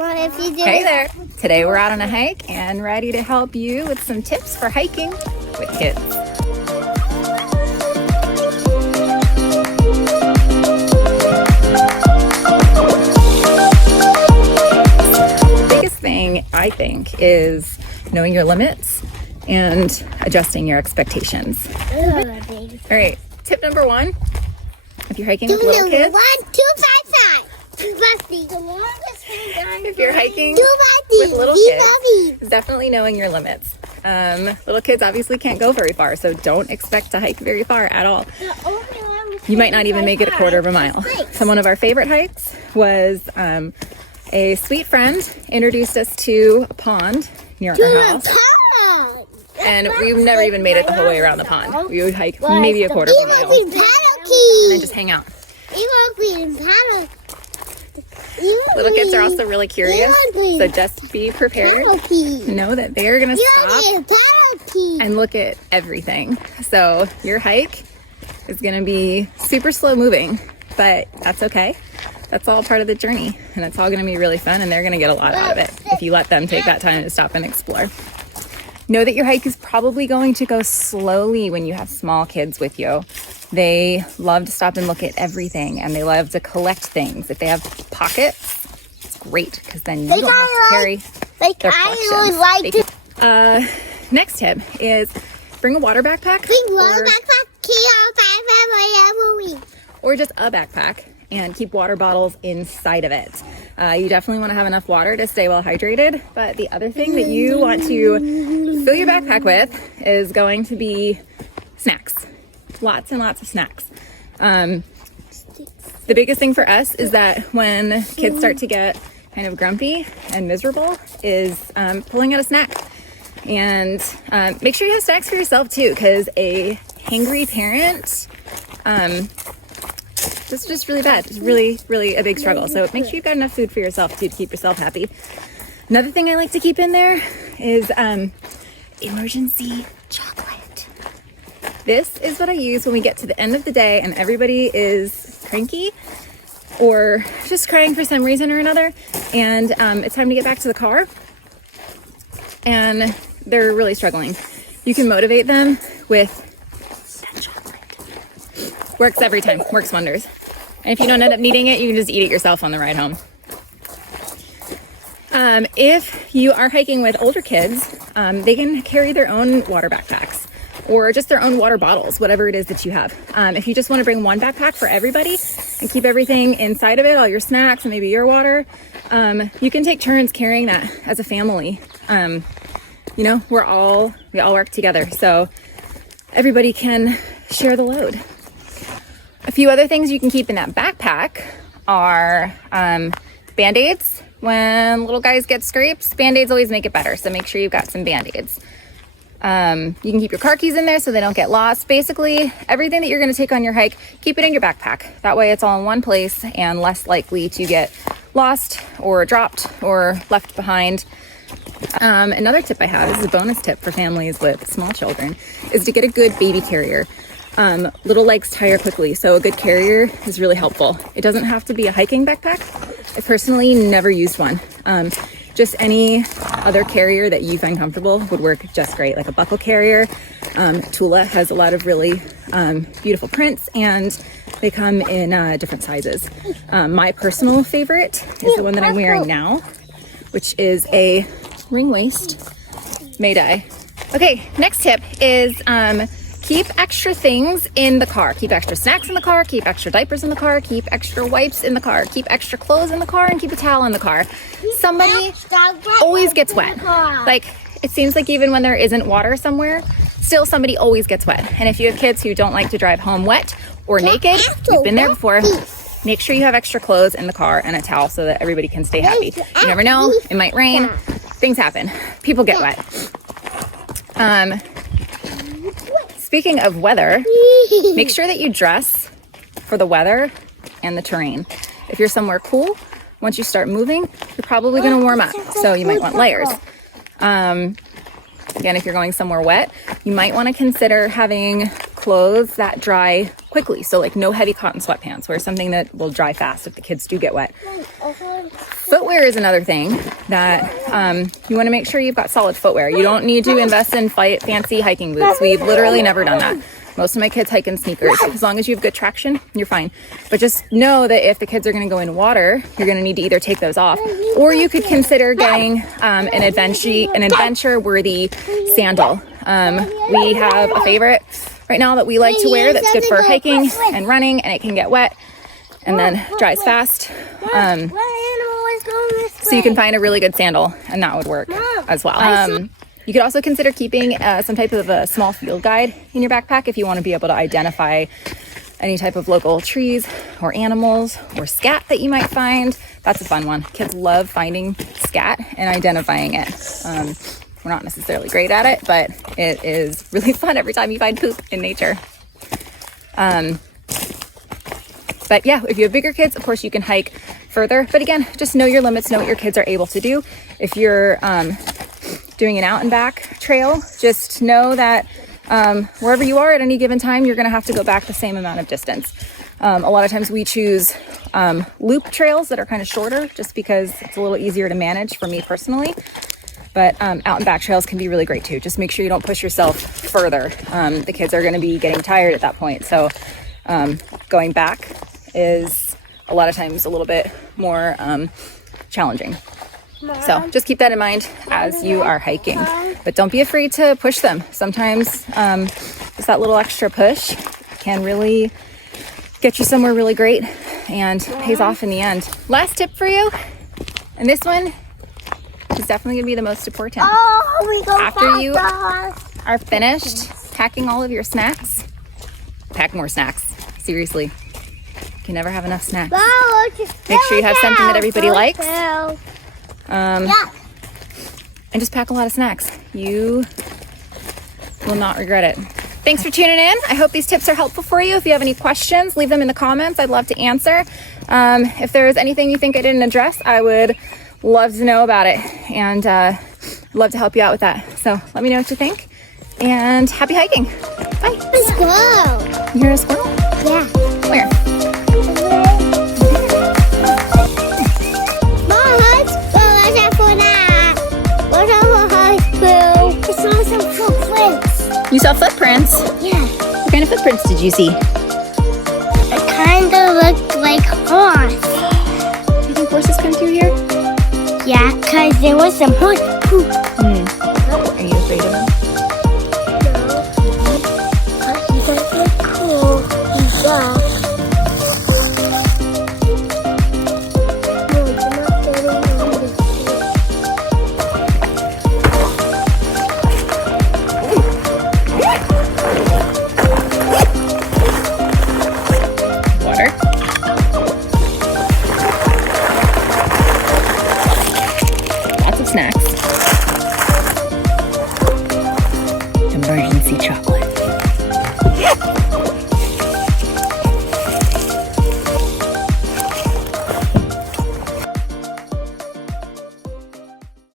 What if you do Hey there! Today we're out on a hike and ready to help you with some tips for hiking with kids. Biggest thing, I think, is knowing your limits and adjusting your expectations. All right, tip number one, if you're hiking with little kids. 1, 2, 5, 5. If you're hiking with little kids, it's definitely knowing your limits. Little kids obviously can't go very far, so don't expect to hike very far at all. You might not even make it a quarter of a mile. So one of our favorite hikes was a sweet friend introduced us to a pond near our house. And we've never even made it the whole way around the pond. We would hike maybe a quarter of a mile and then just hang out. Little kids are also really curious, so just be prepared to know that they are going to stop and look at everything. So your hike is going to be super slow moving, but that's okay. That's all part of the journey, and it's all going to be really fun, and they're going to get a lot out of it if you let them take that time to stop and explore. Know that your hike is probably going to go slowly when you have small kids with you. They love to stop and look at everything, and they love to collect things. If they have pockets, it's great because then you don't have to carry their collections. Next tip is bring a water backpack. Or just a backpack, and keep water bottles inside of it. You definitely want to have enough water to stay well hydrated, but the other thing that you want to fill your backpack with is going to be snacks. Lots and lots of snacks. The biggest thing for us is that when kids start to get kind of grumpy and miserable is pulling out a snack. And make sure you have snacks for yourself too, because a hangry parent, it's just really bad. It's really a big struggle. So make sure you've got enough food for yourself too to keep yourself happy. Another thing I like to keep in there is emergency chocolate. This is what I use when we get to the end of the day and everybody is cranky or just crying for some reason or another, and it's time to get back to the car and they're really struggling. You can motivate them with that chocolate. Works every time, works wonders. And if you don't end up needing it, you can just eat it yourself on the ride home. If you are hiking with older kids, they can carry their own water backpacks or just their own water bottles, whatever it is that you have. If you just want to bring one backpack for everybody and keep everything inside of it, all your snacks and maybe your water, you can take turns carrying that as a family. You know, we all work together, so everybody can share the load. A few other things you can keep in that backpack are Band-Aids. When little guys get scrapes, Band-Aids always make it better, so make sure you've got some Band-Aids. You can keep your car keys in there so they don't get lost. Basically, everything that you're going to take on your hike, keep it in your backpack. That way it's all in one place and less likely to get lost or dropped or left behind. Another tip I have, this is a bonus tip for families with small children, is to get a good baby carrier. Little legs tire quickly, so a good carrier is really helpful. It doesn't have to be a hiking backpack. I personally never used one. Just any other carrier that you find comfortable would work just great, like a buckle carrier. Tula has a lot of really beautiful prints, and they come in different sizes. My personal favorite is the one that I'm wearing now, which is a ring waist Mayday. Okay, next tip is keep extra things in the car. Keep extra snacks in the car, keep extra diapers in the car, keep extra wipes in the car, keep extra clothes in the car, and keep a towel in the car. Somebody always gets wet. Like, it seems like even when there isn't water somewhere, still somebody always gets wet. And if you have kids who don't like to drive home wet or naked, you've been there before, make sure you have extra clothes in the car and a towel so that everybody can stay happy. You never know, it might rain, things happen, people get wet. Speaking of weather, make sure that you dress for the weather and the terrain. If you're somewhere cool, once you start moving, you're probably going to warm up, so you might want layers. Again, if you're going somewhere wet, you might want to consider having clothes that dry quickly. So like no heavy cotton sweatpants, or something that will dry fast if the kids do get wet. Footwear is another thing that you want to make sure you've got solid footwear. You don't need to invest in fancy hiking boots. We've literally never done that. Most of my kids hike in sneakers. As long as you have good traction, you're fine. But just know that if the kids are going to go in water, you're going to need to either take those off, or you could consider getting an adventure-worthy sandal. We have a favorite right now that we like to wear that's good for hiking and running, and it can get wet and then dries fast. So you can find a really good sandal, and that would work as well. You could also consider keeping some type of a small field guide in your backpack if you want to be able to identify any type of local trees or animals or scat that you might find. That's a fun one. Kids love finding scat and identifying it. We're not necessarily great at it, but it is really fun every time you find poop in nature. But yeah, if you have bigger kids, of course you can hike further. But again, just know your limits, know what your kids are able to do. If you're doing an out and back trail, just know that wherever you are at any given time, you're gonna have to go back the same amount of distance. A lot of times we choose loop trails that are kind of shorter just because it's a little easier to manage for me personally. But out and back trails can be really great too. Just make sure you don't push yourself further. The kids are gonna be getting tired at that point. So going back is a lot of times a little bit more challenging. So just keep that in mind as you are hiking, but don't be afraid to push them. Sometimes just that little extra push can really get you somewhere really great and pays off in the end. Last tip for you, and this one is definitely gonna be the most important. After you are finished packing all of your snacks, pack more snacks. Seriously, you can never have enough snacks. Make sure you have something that everybody likes. And just pack a lot of snacks. You will not regret it. Thanks for tuning in. I hope these tips are helpful for you. If you have any questions, leave them in the comments. I'd love to answer. If there's anything you think I didn't address, I would love to know about it, and love to help you out with that. So let me know what you think, and happy hiking. Bye. Let's go. You hear a squirrel? Yeah. Where? You saw footprints? Yeah. What kind of footprints did you see? It kind of looked like horse. You think horses come through here? Yeah, because there was some horse poop. Are you afraid of them? No. He does look cool. He does. Snacks.